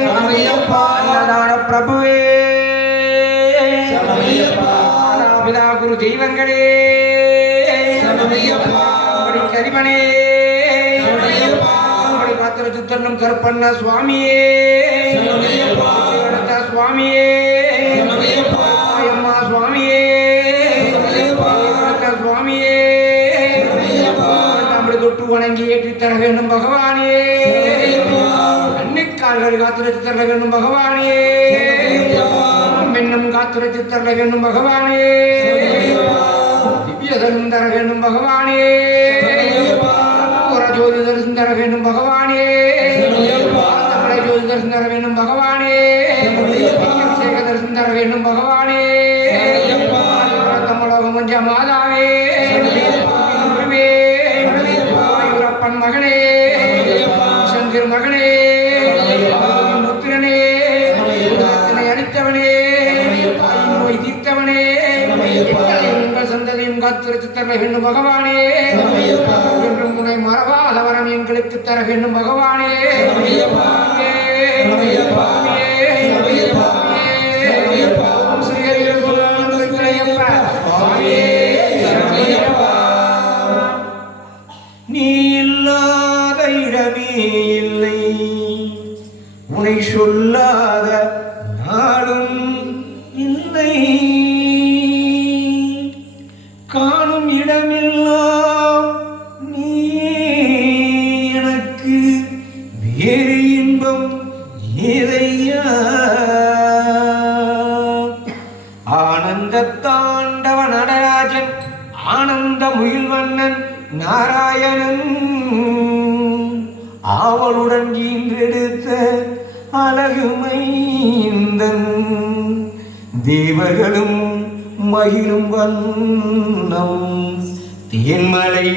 சரணமையப்பா. அன்னதான பிரபுவே. மாதாபிதா குரு தெய்வங்களே. உங்களை காத்திர சித்தன்னம் கருப்பண்ண சுவாமியே சுவாமியே. அம்மா சுவாமியே சுவாமியே. நம்மளை தொட்டு வணங்கி ஏற்றி தர வேண்டும் பகவானே. கண்ணிக்கால்கள் காத்துரைத்து தர வேண்டும் பகவானே. மின்னும் காத்துரைத்து தர வேண்டும் பகவானே. திவ்ய தரும் தர வேண்டும் பகவானே ஜோதி தரிசனம் தர வேண்டும் பகவானே ஜோதி தரிசனம் தர வேண்டும் பகவானே. அபிஷேக தரிசனம் தர வேண்டும் பகவானே கொஞ்ச மாதாவே சந்ததியும் காத்திருச்சு தர வேண்டும் பகவானே. என்றும் உன்னை மறவாத வரம் எங்களுக்கு தர வேண்டும் பகவானே. நீ இல்லாத இடமே இல்லை. உனை சொல்லாத நாளும் இல்லை. ஆனந்த தாண்டவ நடராஜன் ஆனந்த முகில்வண்ணன் நாராயணன். ஆவலுடன் ஈன்றெடுத்த அழகுமைந்தன் தேவர்களும் மகிழும் வண்ணம். தேன்மலை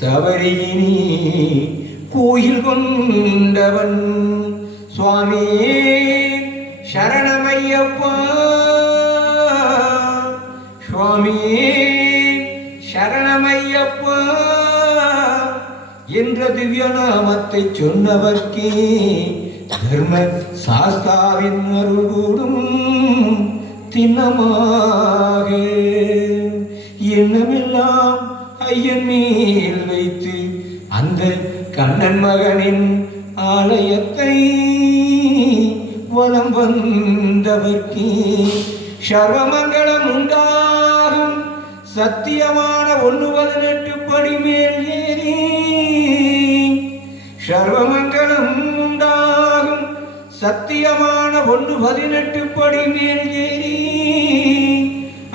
சபரியினி கோயில் கொண்டவன். சுவாமியே சரணமையப்பா. சுவாமி சரணமையப்பா. என்ற திவ்ய நாமத்தை சொன்னவர்க்கே தர்ம சாஸ்தாவின் அருள்கூடும் தினமாக எண்ணமெல்லாம் ஐயன் மேல் வைத்து அந்த கண்ணன் மகனின் ஆலயத்தை வலம் வந்தவர்க்கே. சர்வமங்கலம் உண்டா சத்தியமான ஒன்று பதினெட்டு படி மேல் ஏறி சர்வமங்கலம் உண்டாகும். சத்தியமான ஒன்று பதினெட்டு படி மேல் ஏறி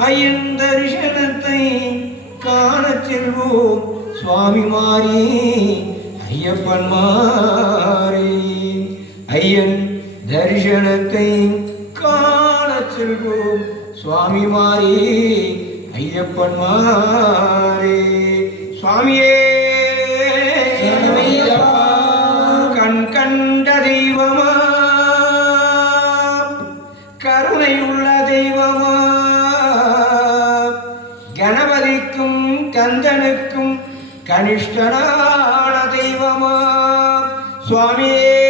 ஐயன் தரிசனத்தை காண செல்வோம். சுவாமி மாறி ஐயப்பன் மாறி ஐயன் தரிசனத்தை காண செல்வோம். சுவாமி மாறி ஐயப்பன் மாறி. சுவாமியே. கண் கண்ட தெய்வமா? கருணை உள்ள தெய்வமா? கணபதிக்கும் கந்தனுக்கும் கனிஷ்டனான தெய்வமா? சுவாமியே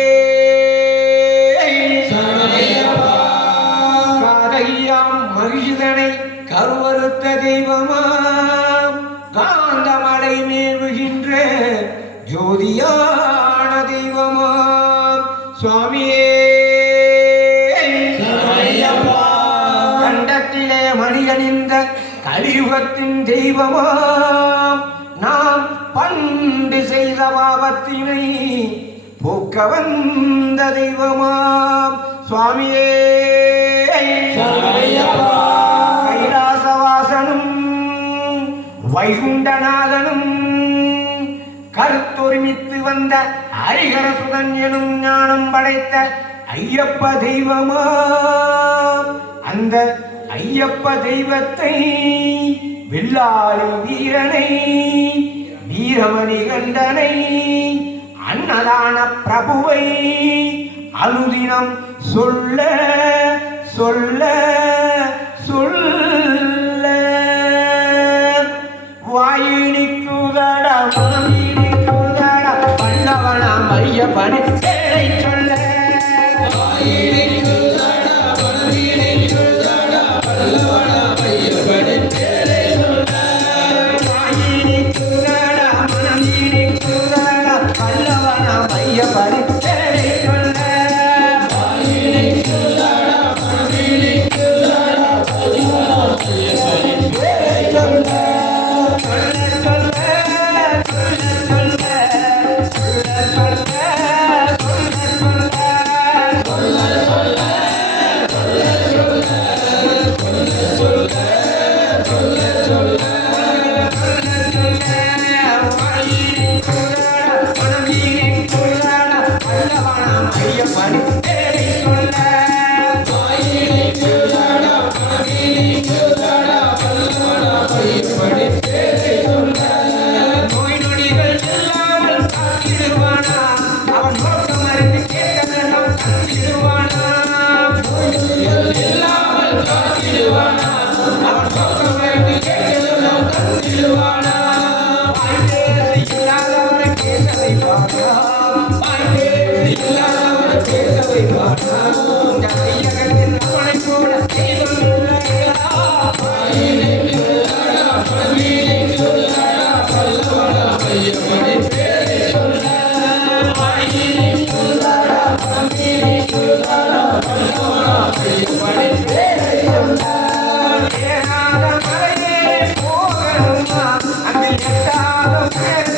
மணியணிந்த கலியுகத்தின் தெய்வமாம் நாம் பண்டு செய்த பாவத்தினை போக்க வந்த தெய்வமாம் சுவாமியே. கைலாசவாசனும் வைகுண்டநாதனும் கருத்தொருமித்து வந்த ஹரிகரசுதன் எனும் ஞானம் படைத்த ஐயப்ப தெய்வமா அந்த ஐயப்ப தெய்வத்தை வில்லாளி வீரனை வீரமணி கண்டனை அன்னதான பிரபுவை அனுதினம் சொல்ல சொல்ல சொல்ல. வாயினிக்குதட மனமினிக்குதட பல்லவனாம் ஐயப்பனை. சேலை Yeah.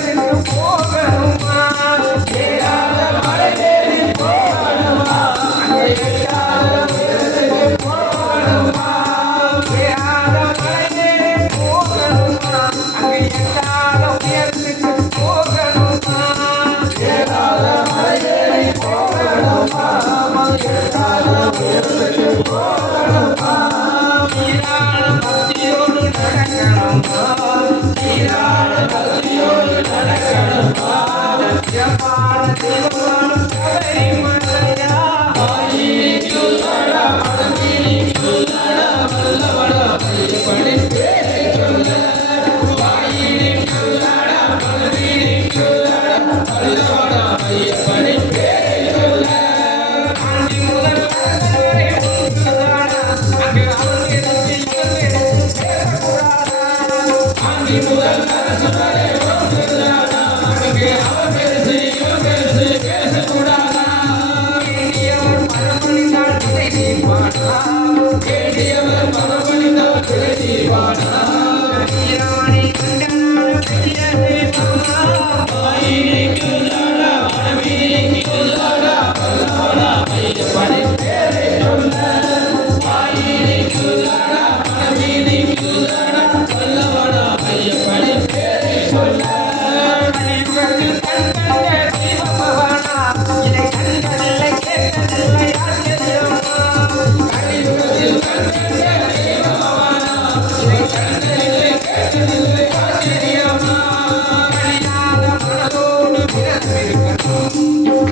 I'm gonna go to the Shiva.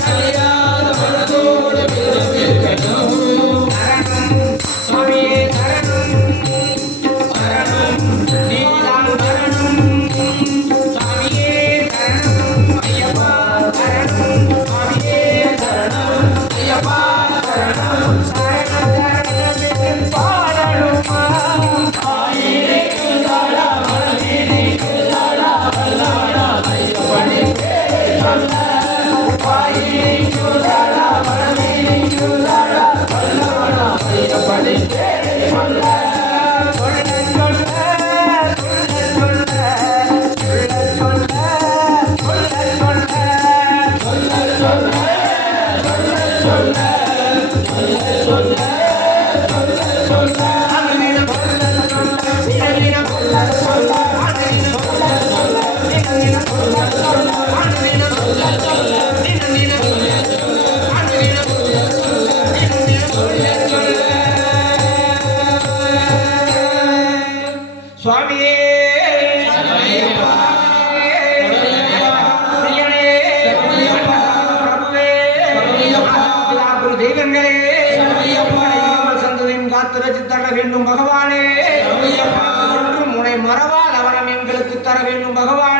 Yeah. தெய்வங்களே சந்ததியும் காத்து ரசி தர வேண்டும் பகவானே. என்றும் உனை மறவால் அவனம் எங்களுக்கு தர வேண்டும் பகவான்.